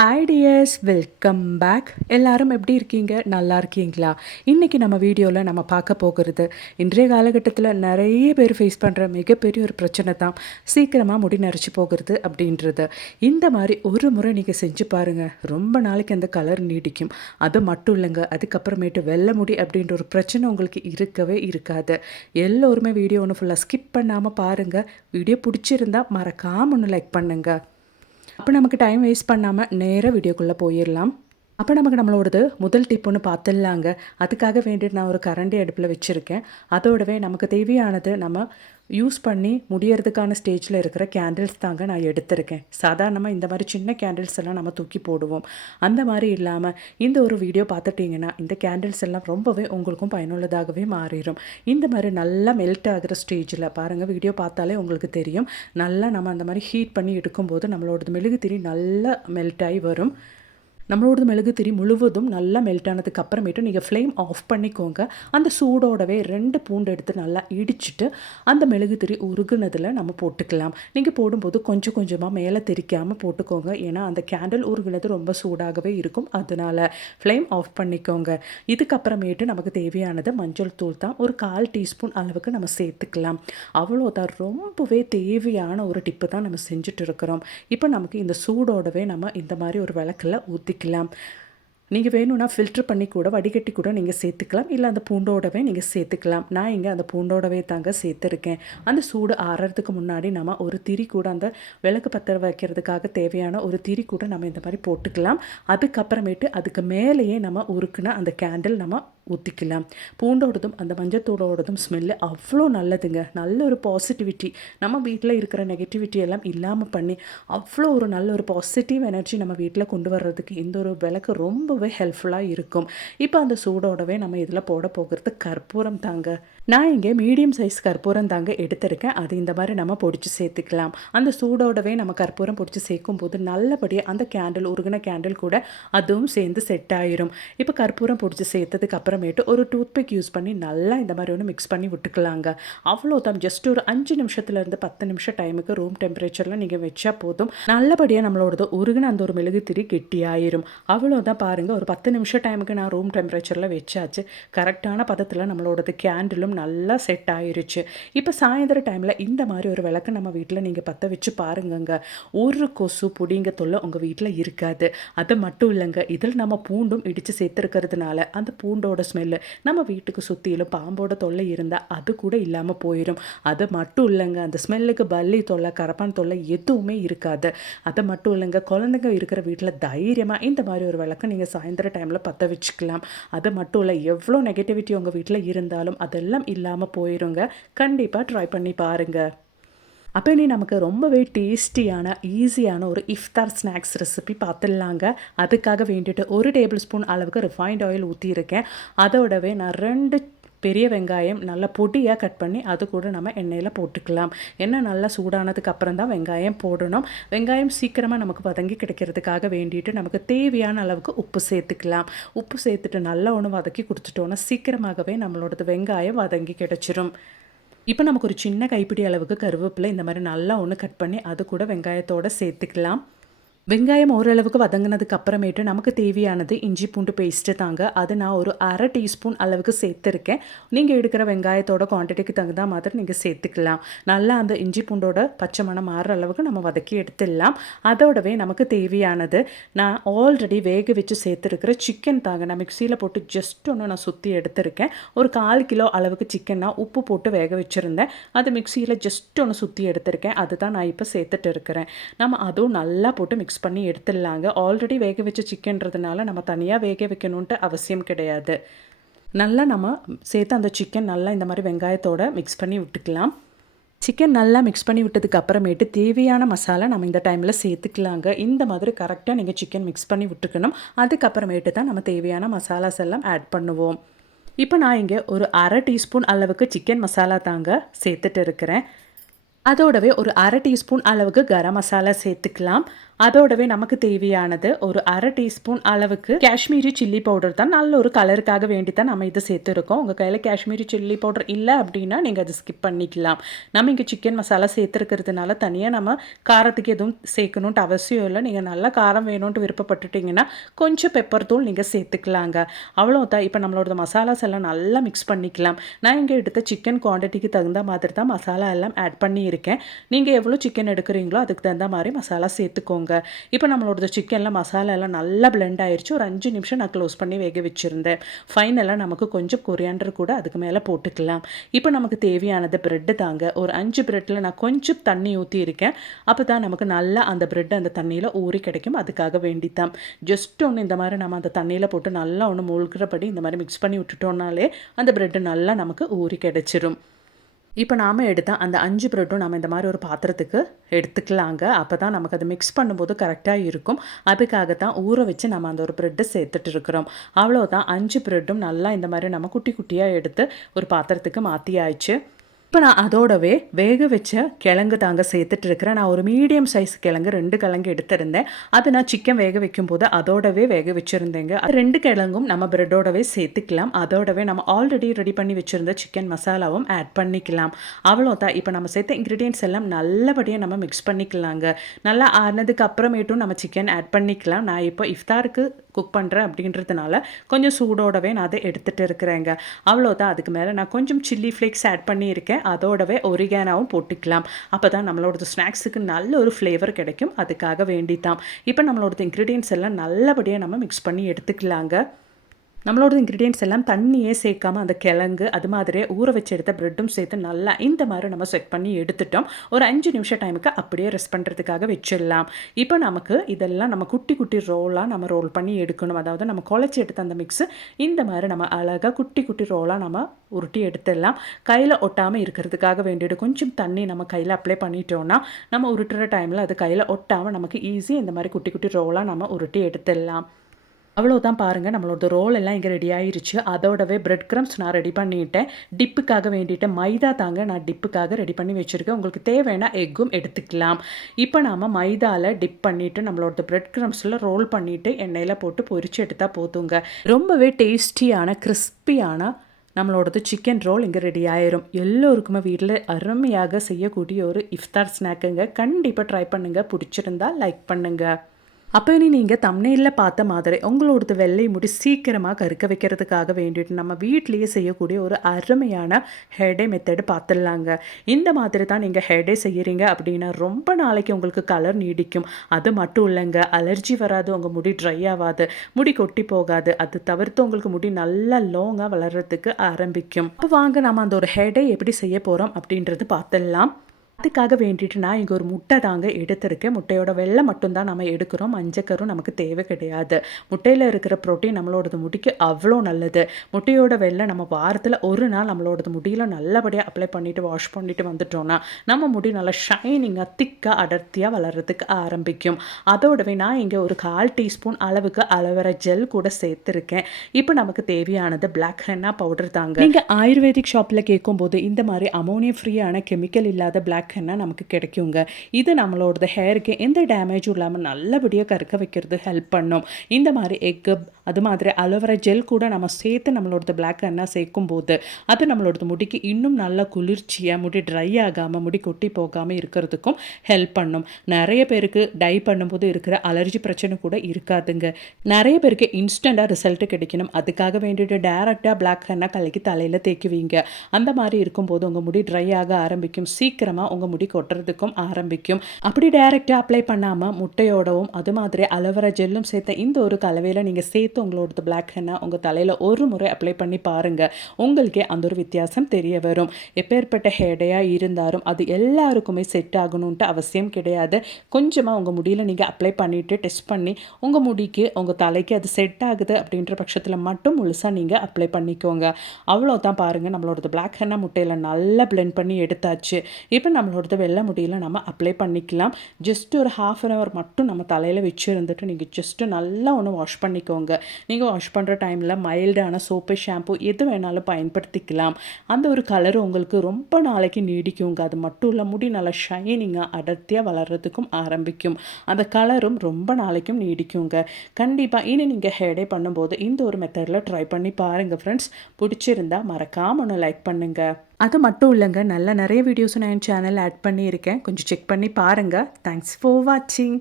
Hi tears, welcome back. எல்லாரும் எப்படி இருக்கீங்க? நல்லா இருக்கீங்களா? இன்றைக்கி நம்ம வீடியோவில் நம்ம பார்க்க போகிறது இன்றைய காலகட்டத்தில் நிறைய பேர் ஃபேஸ் பண்ணுற மிகப்பெரிய ஒரு பிரச்சனை தான் சீக்கிரமாக முடி நரைச்சி போகிறது அப்படின்றது. இந்த மாதிரி ஒரு முறை நீங்கள் செஞ்சு பாருங்கள், ரொம்ப நாளைக்கு அந்த கலர் நீடிக்கும். அது மட்டும் இல்லைங்க, அதுக்கப்புறமேட்டு வெள்ளை முடி அப்படின்ற ஒரு பிரச்சனை உங்களுக்கு இருக்கவே இருக்காது. எல்லோருமே வீடியோ ஒன்று ஃபுல்லாக ஸ்கிப் பண்ணாமல் பாருங்கள். வீடியோ பிடிச்சிருந்தா மறக்காமல் ஒன்று லைக் பண்ணுங்கள். அப்போ நமக்கு டைம் வேஸ்ட் பண்ணாமல் நேராக வீடியோக்குள்ளே போயிடலாம். அப்போ நமக்கு நம்மளோடது முதல் டிப் ஒன்று பார்த்துடலாங்க. அதுக்காக வேண்டிட்டு நான் ஒரு கரண்டி அடுப்பில் வச்சுருக்கேன். அதோடவே நமக்கு தேவையானது நம்ம யூஸ் பண்ணி முடியறதுக்கான ஸ்டேஜில் இருக்கிற கேண்டில்ஸ் தாங்க நான் எடுத்திருக்கேன். சாதாரணமாக இந்த மாதிரி சின்ன கேண்டில்ஸ் எல்லாம் நம்ம தூக்கி போடுவோம். அந்த மாதிரி இல்லாமல் இந்த ஒரு வீடியோ பார்த்துட்டிங்கன்னா இந்த கேண்டில்ஸ் எல்லாம் ரொம்பவே உங்களுக்கும் பயனுள்ளதாகவே மாறிடும். இந்த மாதிரி நல்லா மெல்ட் ஆகிற ஸ்டேஜில் பாருங்கள், வீடியோ பார்த்தாலே உங்களுக்கு தெரியும். நல்லா நம்ம அந்த மாதிரி ஹீட் பண்ணி எடுக்கும்போது நம்மளோடது மெழுகுத்திரி நல்லா மெல்ட் ஆகி வரும். நம்மளோட மெழுகுத்திரி முழுவதும் நல்லா மெல்ட் ஆனதுக்கு அப்புறமேட்டு நீங்கள் ஃப்ளேம் ஆஃப் பண்ணிக்கோங்க. அந்த சூடோடவே 2 பூண்டு எடுத்து நல்லா இடிச்சிட்டு அந்த மெழுகுத்திரி உருகுனதில் நம்ம போட்டுக்கலாம். நீங்கள் போடும்போது கொஞ்சம் கொஞ்சமாக மேலே தெரிக்காமல் போட்டுக்கோங்க. ஏன்னா அந்த கேண்டில் உருகுனது ரொம்ப சூடாகவே இருக்கும். அதனால் ஃப்ளேம் ஆஃப் பண்ணிக்கோங்க. இதுக்கப்புறமேட்டு நமக்கு தேவையானது மஞ்சள் தூள் தான். ஒரு 1/4 டீஸ்பூன் அளவுக்கு நம்ம சேர்த்துக்கலாம். அவ்வளோதான், ரொம்பவே தேவையான ஒரு டிப்பு தான் நம்ம செஞ்சுட்டு இருக்கிறோம். இப்போ நமக்கு இந்த சூடோடவே நம்ம இந்த மாதிரி ஒரு விளக்கில் ஊற்றி நீங்கள் வேணும்னா ஃபில்ட்ரு பண்ணி கூட வடிகட்டி கூட நீங்கள் சேர்த்துக்கலாம். இல்லை அந்த பூண்டோடவே நீங்கள் சேர்த்துக்கலாம். நான் இங்கே அந்த பூண்டோடவே தாங்க சேர்த்துருக்கேன். அந்த சூடு ஆறுறதுக்கு முன்னாடி நம்ம ஒரு திரி கூட அந்த விளக்கு பற்ற வைக்கிறதுக்காக தேவையான ஒரு திரி கூட நம்ம இந்த மாதிரி போட்டுக்கலாம். அதுக்கப்புறமேட்டு அதுக்கு மேலேயே நம்ம உருக்குன அந்த கேண்டில் நம்ம ஊற்றிக்கலாம். பூண்டோடதும் அந்த மஞ்சத்தூளோடதும் ஸ்மெல்லு அவ்வளோ நல்லதுங்க. நல்ல ஒரு பாசிட்டிவிட்டி, நம்ம வீட்டில் இருக்கிற நெகட்டிவிட்டி எல்லாம் இல்லாமல் பண்ணி அவ்வளோ ஒரு நல்ல ஒரு பாசிட்டிவ் எனர்ஜி நம்ம வீட்டில் கொண்டு வர்றதுக்கு இந்த ஒரு விளக்கு ரொம்பவே ஹெல்ப்ஃபுல்லாக இருக்கும். இப்போ அந்த சூடோடவே நம்ம இதில் போட போகிறது கற்பூரம் தாங்க. நான் இங்கே மீடியம் சைஸ் கற்பூரம் தாங்க எடுத்திருக்கேன். அது இந்த மாதிரி நம்ம பொடிச்சு சேர்த்துக்கலாம். அந்த சூடோடவே நம்ம கற்பூரம் பொடிச்சு சேர்க்கும் போது நல்லபடியாக அந்த கேண்டில் உருகின கேண்டில் கூட அதுவும் சேர்ந்து செட் ஆயிரும். இப்போ கற்பூரம் பொடிச்சு சேர்த்ததுக்கு அப்புறமேட்டு ஒரு டூத்பிக் யூஸ் பண்ணி நல்லா இந்த மாதிரி ஒன்று மிக்ஸ் பண்ணி விட்டுக்கலாங்க. அவ்வளோதான், ஜஸ்ட் ஒரு 5 நிமிஷத்துலேருந்து 10 நிமிஷம் டைமுக்கு ரூம் டெம்பரேச்சரில் நீங்கள் வச்சா போதும். நல்லபடியாக நம்மளோடது உருகின அந்த ஒரு மெழுகுத்திரி கெட்டியாயிரும். அவ்வளோதான் பாருங்கள், ஒரு 10 நிமிஷம் டைமுக்கு நான் ரூம் டெம்பரேச்சரில் வச்சாச்சு. கரெக்டான பதத்தில் நம்மளோடது கேண்டிலும் நல்லா செட் ஆயிருச்சு. இப்போ சாயந்தர டைமில் இந்த மாதிரி ஒரு விளக்கு நம்ம வீட்டில் நீங்கள் பற்ற வச்சு பாருங்கங்க. ஒரு கொசு புடிங்க தொல்லை உங்கள் வீட்டில் இருக்காது. அது மட்டும் இல்லைங்க, இதில் நம்ம பூண்டும் இடித்து சேர்த்துருக்கிறதுனால அந்த பூண்டோட ஸ்மெல்லு நம்ம வீட்டுக்கு சுற்றிலும் பாம்போட தொல்லை இருந்தால் அது கூட இல்லாமல் போயிடும். அது மட்டும் இல்லைங்க, அந்த ஸ்மெல்லுக்கு பல்லி தொல்லை கரப்பான் தொல்லை எதுவுமே இருக்காது. அது மட்டும் இல்லைங்க, குழந்தைங்க இருக்கிற வீட்டில் தைரியமாக இந்த மாதிரி ஒரு விளக்கு நீங்கள் சாயந்தர டைமில் பற்ற வச்சுக்கலாம். அது மட்டும் இல்லை, எவ்வளோ நெகட்டிவிட்டி உங்கள் வீட்டில் இருந்தாலும் அதெல்லாம் இல்லாமல் போயிடுங்க. கண்டிப்பாக ட்ரை பண்ணி பாருங்கள். அப்போ நீ நமக்கு ரொம்பவே டேஸ்டியான ஈஸியான ஒரு இஃப்தார் ஸ்நாக்ஸ் ரெசிபி பார்த்துடலாங்க. அதுக்காக வேண்டிட்டு 1 டேபிள் ஸ்பூன் அளவுக்கு ரிஃபைண்ட் ஆயில் ஊற்றியிருக்கேன். அதோடவே நான் 2 பெரிய வெங்காயம் நல்லா பொடியாக கட் பண்ணி அது கூட நம்ம எண்ணெயில் போட்டுக்கலாம். எண்ணெய் நல்லா சூடானதுக்கு அப்புறம் தான் வெங்காயம் போடணும். வெங்காயம் சீக்கிரமாக நமக்கு வதங்கி கிடைக்கிறதுக்காக வேண்டிட்டு நமக்கு தேவையான அளவுக்கு உப்பு சேர்த்துக்கலாம். உப்பு சேர்த்துட்டு நல்லா ஒன்று வதக்கி கொடுத்துட்டோன்னா சீக்கிரமாகவே நம்மளோடது வெங்காயம் வதங்கி கிடச்சிரும். இப்போ நமக்கு ஒரு சின்ன கைப்பிடி அளவுக்கு கருவேப்பிலை இந்த மாதிரி நல்லா ஒன்று கட் பண்ணி அது கூட வெங்காயத்தோடு சேர்த்துக்கலாம். வெங்காயம் ஓரளவுக்கு வதங்கினதுக்கு அப்புறமேட்டு நமக்கு தேவையானது இஞ்சி பூண்டு பேஸ்ட்டு தாங்க. அது நான் ஒரு 1/2 டீஸ்பூன் அளவுக்கு சேர்த்துருக்கேன். நீங்கள் எடுக்கிற வெங்காயத்தோட குவான்டிட்டிக்கு தகுந்த மாதிரி நீங்கள் சேர்த்துக்கலாம். நல்லா அந்த இஞ்சி பூண்டோட பச்சை மணம் மாறுற அளவுக்கு நம்ம வதக்கி எடுத்துடலாம். அதோடவே நமக்கு தேவையானது நான் ஆல்ரெடி வேக வச்சு சேர்த்துருக்கிற சிக்கன் தாங்க. நான் மிக்சியில் போட்டு ஜஸ்ட் ஒன்று நான் சுற்றி எடுத்திருக்கேன். ஒரு 1/4 கிலோ அளவுக்கு சிக்கன் நான் உப்பு போட்டு வேக வச்சுருந்தேன். அது மிக்சியில் ஜஸ்ட் ஒன்று சுற்றி எடுத்திருக்கேன். அதுதான் நான் இப்போ சேர்த்துட்டு இருக்கிறேன். நம்ம அதுவும் நல்லா போட்டு மிக்ஸ் பண்ணி எடுத்துடலாங்க. ஆல்ரெடி வேக வச்ச சிக்கன்றதுனால நம்ம தனியாக வேக வைக்கணுன்ட்டு அவசியம் கிடையாது. நல்லா நம்ம சேர்த்து அந்த சிக்கன் நல்லா இந்த மாதிரி வெங்காயத்தோடு மிக்ஸ் பண்ணி விட்டுக்கலாம். சிக்கன் நல்லா மிக்ஸ் பண்ணி விட்டதுக்கு அப்புறமேட்டு தேவையான மசாலா நம்ம இந்த டைமில் சேர்த்துக்கலாங்க. இந்த மாதிரி கரெக்டாக நீங்கள் சிக்கன் மிக்ஸ் பண்ணி விட்டுக்கணும். அதுக்கப்புறமேட்டு தான் நம்ம தேவையான மசாலாஸ் எல்லாம் ஆட் பண்ணுவோம். இப்போ நான் இங்கே ஒரு 1/2 டீஸ்பூன் அளவுக்கு சிக்கன் மசாலா தாங்க சேர்த்துட்டு இருக்கிறேன். அதோடவே ஒரு 1/2 டீஸ்பூன் அளவுக்கு கரம் மசாலா சேர்த்துக்கலாம். அதோடவே நமக்கு தேவையானது ஒரு அரை டீஸ்பூன் அளவுக்கு காஷ்மீரி சில்லி பவுடர் தான். நல்ல ஒரு கலருக்காக வேண்டி தான் நம்ம இது சேர்த்துருக்கோம். உங்கள் கையில் காஷ்மீரி சில்லி பவுடர் இல்லை அப்படின்னா நீங்கள் அதை ஸ்கிப் பண்ணிக்கலாம். நம்ம இங்கே சிக்கன் மசாலா சேர்த்துருக்கிறதுனால தனியாக நம்ம காரத்துக்கு எதுவும் சேர்க்கணுன்ட்டு அவசியம் இல்லை. நீங்கள் நல்லா காரம் வேணும்ன்ட்டு விருப்பப்பட்டுட்டிங்கன்னா கொஞ்சம் பெப்பர் தூள் நீங்கள் சேர்த்துக்கலாங்க. அவ்வளோதான். இப்போ நம்மளோட மசாலாஸ் எல்லாம் நல்லா மிக்ஸ் பண்ணிக்கலாம். நான் இங்கே எடுத்த சிக்கன் குவான்டிட்டிக்கு தகுந்த மாதிரி தான் மசாலா எல்லாம் ஆட் பண்ணியிருக்கேன். நீங்கள் எவ்வளோ சிக்கன் எடுக்கிறீங்களோ அதுக்கு தகுந்த மாதிரி மசாலா சேர்த்துக்கோங்க. இப்போ நம்மளோட சிக்கனில் மசாலா எல்லாம் நல்லா பிளெண்ட் ஆயிடுச்சு. ஒரு 5 நிமிஷம் நான் க்ளோஸ் பண்ணி வேக வச்சுருந்தேன். ஃபைனலாக நமக்கு கொஞ்சம் கொரியாண்டர் கூட அதுக்கு மேலே போட்டுக்கலாம். இப்போ நமக்கு தேவையானது ப்ரெட்டு தாங்க. ஒரு 5 ப்ரெட்டில் நான் கொஞ்சம் தண்ணி ஊற்றியிருக்கேன். அப்போ தான் நமக்கு நல்லா அந்த ப்ரெட் அந்த தண்ணியில் ஊறி கிடைக்கும். அதுக்காக வேண்டித்தான் ஜஸ்ட் ஒன்று இந்த மாதிரி நம்ம அந்த தண்ணியில் போட்டு நல்லா ஒன்று மூழ்கிறபடி இந்த மாதிரி மிக்ஸ் பண்ணி விட்டுட்டோம்னாலே அந்த ப்ரெட்டு நல்லா நமக்கு ஊறி கிடைச்சிரும். இப்போ நாம் எடுத்த அந்த 5 ப்ரெட்டும் நம்ம இந்த மாதிரி ஒரு பாத்திரத்துக்கு எடுத்துக்கலாங்க. அப்போ தான் நமக்கு அதை மிக்ஸ் பண்ணும்போது கரெக்டாக இருக்கும். அதுக்காக தான் ஊற வச்சு நம்ம அந்த ஒரு ப்ரெட்டை சேர்த்துட்டு இருக்கிறோம். அவ்வளோதான். 5 ப்ரெட்டும் நல்லா இந்த மாதிரி நம்ம குட்டி குட்டியாக எடுத்து ஒரு பாத்திரத்துக்கு மாற்றியாச்சு. இப்போ நான் அதோடவே வேக வச்ச கிழங்கு தாங்க சேர்த்துட்டு இருக்கிறேன். நான் ஒரு மீடியம் சைஸ் கிழங்கு 2 கிழங்கு எடுத்திருந்தேன். அது நான் சிக்கன் வேக வைக்கும்போது அதோடவே வேக வச்சுருந்தேங்க. 2 கிழங்கும் நம்ம ப்ரெட்டோடவே சேர்த்துக்கலாம். அதோடவே நம்ம ஆல்ரெடி ரெடி பண்ணி வச்சுருந்த சிக்கன் மசாலாவும் ஆட் பண்ணிக்கலாம். அவ்வளோதான். இப்போ நம்ம சேர்த்த இன்க்ரீடியன்ட்ஸ் எல்லாம் நல்லபடியாக நம்ம மிக்ஸ் பண்ணிக்கலாங்க. நல்லா ஆறுனதுக்கு அப்புறமேட்டும் நம்ம சிக்கன் ஆட் பண்ணிக்கலாம். நான் இப்போ இஃப்தாருக்கு குக் பண்ணுறேன் அப்படின்றதுனால கொஞ்சம் சூடோடவே நான் அதை எடுத்துகிட்டு இருக்கிறேங்க. அவ்வளோதான். அதுக்கு மேலே நான் கொஞ்சம் சில்லி ஃப்ளேக்ஸ் ஆட் பண்ணியிருக்கேன். அதோடவே ஒரிகானாவும் போட்டுக்கலாம். அப்போ தான் நம்மளோட ஸ்நாக்ஸுக்கு நல்ல ஒரு ஃப்ளேவர் கிடைக்கும். அதுக்காக வேண்டித்தான். இப்போ நம்மளோட இன்க்ரீடியன்ட்ஸ் எல்லாம் நல்லபடியாக நம்ம மிக்ஸ் பண்ணி எடுத்துக்கலாங்க. நம்மளோட இன்க்ரீடியன்ட்ஸ் எல்லாம் தண்ணியே சேர்க்காமல் அந்த கிழங்கு அது மாதிரியே ஊற வச்சு எடுத்த ப்ரெட்டும் சேர்த்து நல்லா இந்த மாதிரி நம்ம செட் பண்ணி எடுத்துட்டோம். ஒரு 5 நிமிஷம் டைமுக்கு அப்படியே ரெஸ்ட் பண்ணுறதுக்காக வச்சிடலாம். இப்போ நமக்கு இதெல்லாம் நம்ம குட்டி குட்டி ரோலாக நம்ம ரோல் பண்ணி எடுக்கணும். அதாவது நம்ம குழச்சி எடுத்த அந்த மிக்ஸு இந்த மாதிரி நம்ம அழகாக குட்டி குட்டி ரோலாக நம்ம உருட்டி எடுத்துடலாம். கையில் ஒட்டாமல் இருக்கிறதுக்காக வேண்டிட்டு கொஞ்சம் தண்ணி நம்ம கையில் அப்ளை பண்ணிட்டோன்னா நம்ம உருட்டுற டைமில் அது கையில் ஒட்டாமல் நமக்கு ஈஸி இந்த மாதிரி குட்டி குட்டி ரோலாக நம்ம உருட்டி எடுத்துடலாம். அவ்வளோதான். பாருங்கள், நம்மளோட ரோல் எல்லாம் இங்கே ரெடி ஆயிருச்சு. அதோடவே பிரெட் க்ரம்ஸ் நான் ரெடி பண்ணிட்டேன். டிப்புக்காக வேண்டிட்டு மைதா தாங்க நான் டிப்புக்காக ரெடி பண்ணி வச்சுருக்கேன். உங்களுக்கு தேவைன்னா எக்கும் எடுத்துக்கலாம். இப்போ நாம் மைதாவில் டிப் பண்ணிவிட்டு நம்மளோட பிரெட் க்ரம்ஸில் ரோல் பண்ணிவிட்டு எண்ணெயில் போட்டு பொரிச்சு எடுத்தால் போதுங்க. ரொம்பவே டேஸ்டியான கிறிஸ்பியான நம்மளோடது சிக்கன் ரோல் இங்கே ரெடி ஆயிரும். எல்லோருக்குமே வீட்டில் அருமையாக செய்யக்கூடிய ஒரு இஃப்தார் ஸ்நாக்குங்க. கண்டிப்பாக ட்ரை பண்ணுங்கள். பிடிச்சிருந்தா லைக் பண்ணுங்கள். அப்போ இனி நீங்கள் தம்ப்நெயிலில் பார்த்த மாதிரி உங்களோடது வெள்ளை முடி சீக்கிரமாக கருக்க வைக்கிறதுக்காக வேண்டிட்டு நம்ம வீட்லேயே செய்யக்கூடிய ஒரு அருமையான ஹேர்டே மெத்தடு பார்த்துடலாங்க. இந்த மாதிரி தான் நீங்கள் ஹேர்டே செய்கிறீங்க அப்படின்னா ரொம்ப நாளைக்கு உங்களுக்கு கலர் நீடிக்கும். அது மட்டும் இல்லைங்க, அலர்ஜி வராது, உங்கள் முடி ட்ரை ஆகாது, முடி கொட்டி போகாது. அது தவிர்த்து உங்களுக்கு முடி நல்லா லாங்காக வளர்கிறதுக்கு ஆரம்பிக்கும். அப்போ வாங்க நம்ம அந்த ஒரு ஹேர்டே எப்படி செய்ய போகிறோம் அப்படின்றது பார்த்துடலாம். அதுக்காக வேண்டிட்டு நான் இங்கே ஒரு முட்டை தாங்க எடுத்திருக்கேன். முட்டையோட வெள்ளை மட்டும்தான் நம்ம எடுக்கிறோம். மஞ்சக்கரும் நமக்கு தேவை கிடையாது. முட்டையில் இருக்கிற ப்ரோட்டீன் நம்மளோடது முடிக்கு அவ்வளோ நல்லது. முட்டையோட வெள்ளை நம்ம வாரத்தில் ஒரு நாள் நம்மளோடது முடியில் நல்லபடியாக அப்ளை பண்ணிவிட்டு வாஷ் பண்ணிவிட்டு வந்துட்டோன்னா நம்ம முடி நல்லா ஷைனிங்காக திக்காக அடர்த்தியாக வளர்கிறதுக்கு ஆரம்பிக்கும். அதோடவே நான் இங்கே ஒரு 1/4 டீஸ்பூன் அளவுக்கு அலோவேரா ஜெல் கூட சேர்த்துருக்கேன். இப்போ நமக்கு தேவையானது பிளாக் ஹென்னா பவுடர் தாங்க. நீங்கள் ஆயுர்வேதிக் ஷாப்பில் கேட்கும்போது இந்த மாதிரி அமோனியா ஃப்ரீயான கெமிக்கல் இல்லாத பிளாக் ஹென்னா நமக்கு கிடைக்குங்க. இது நம்மளோட ஹேருக்கு எந்த டேமேஜும் இல்லாமல் நல்லபடியாக கருக்க வைக்கிறது ஹெல்ப் பண்ணும். இந்த மாதிரி எக்கு அது மாதிரி அலோவேரா ஜெல் கூட நம்ம சேர்த்து நம்மளோட பிளாக் ஹென்னா சேர்க்கும் போது அது நம்மளோட முடிக்கு இன்னும் நல்லா குளிர்ச்சியாக, முடி ட்ரை ஆகாமல், முடி கொட்டி போகாமல் இருக்கிறதுக்கும் ஹெல்ப் பண்ணும். நிறைய பேருக்கு டை பண்ணும்போது இருக்கிற அலர்ஜி பிரச்சனை கூட இருக்காதுங்க. நிறைய பேருக்கு இன்ஸ்டண்ட்டாக ரிசல்ட் கிடைக்கணும். அதுக்காக வேண்டிட்டு டேரெக்டாக பிளாக் ஹென்னா கலக்கி தலையில் தேய்க்குவீங்க. அந்த மாதிரி இருக்கும்போது உங்கள் முடி ட்ரை ஆக ஆரம்பிக்கும். சீக்கிரமாக உங்கள் முடி கொட்டுறதுக்கும் ஆரம்பிக்கும். அப்படி டைரெக்டாக அப்ளை பண்ணாமல் முட்டையோடவும் அது மாதிரி அலோவேரா ஜெல்லும் சேர்த்த இந்த ஒரு கலவையில் நீங்கள் சேர்த்து உங்களோட பிளாக் ஹென்னா உங்கள் தலையில் ஒரு முறை அப்ளை பண்ணி பாருங்கள். உங்களுக்கே அந்த ஒரு வித்தியாசம் தெரிய வரும். எப்பேற்பட்ட ஹேடையாக இருந்தாலும் அது எல்லாருக்குமே செட் ஆகணுன்ட்டு அவசியம் கிடையாது. கொஞ்சமாக உங்கள் முடியில் நீங்கள் அப்ளை பண்ணிவிட்டு டெஸ்ட் பண்ணி உங்கள் முடிக்கு உங்கள் தலைக்கு அது செட் ஆகுது அப்படின்ற பட்சத்தில் மட்டும் முழுசாக நீங்கள் அப்ளை பண்ணிக்கோங்க. அவ்வளோதான். பாருங்கள், நம்மளோட பிளாக் ஹென்னா முட்டையில் நல்லா பிளெண்ட் பண்ணி எடுத்தாச்சு. இப்போ நம்மளோடது வெள்ளை முடியில் நம்ம அப்ளை பண்ணிக்கலாம். ஜஸ்ட் ஒரு ½ அன் ஹவர் மட்டும் நம்ம தலையில் வச்சு இருந்துட்டு நீங்கள் ஜஸ்ட்டு நல்லா வாஷ் பண்ணிக்கோங்க. நீங்கள் வாஷ் பண்ணுற டைமில் மைல்டான சோப்பு, ஷாம்பு எது வேணாலும் பயன்படுத்திக்கலாம். அந்த ஒரு கலர் உங்களுக்கு ரொம்ப நாளைக்கு நீடிக்குங்க. அது மட்டும் இல்லை, முடி நல்லா ஷைனிங்காக அடர்த்தியாக வளர்கிறதுக்கும் ஆரம்பிக்கும். அந்த கலரும் ரொம்ப நாளைக்கும் நீடிக்குங்க. கண்டிப்பாக இனி நீங்கள் ஹேடே பண்ணும்போது இந்த ஒரு மெத்தடில் ட்ரை பண்ணி பாருங்கள் ஃப்ரெண்ட்ஸ். பிடிச்சிருந்தா மறக்காம ஒன்று லைக் பண்ணுங்கள். அது மட்டும் இல்லைங்க, நிறைய வீடியோஸ் நான் என் சேனல் ஆட் பண்ணியிருக்கேன். கொஞ்சம் செக் பண்ணி பாருங்கள். தேங்க்ஸ் ஃபார் வாட்சிங்.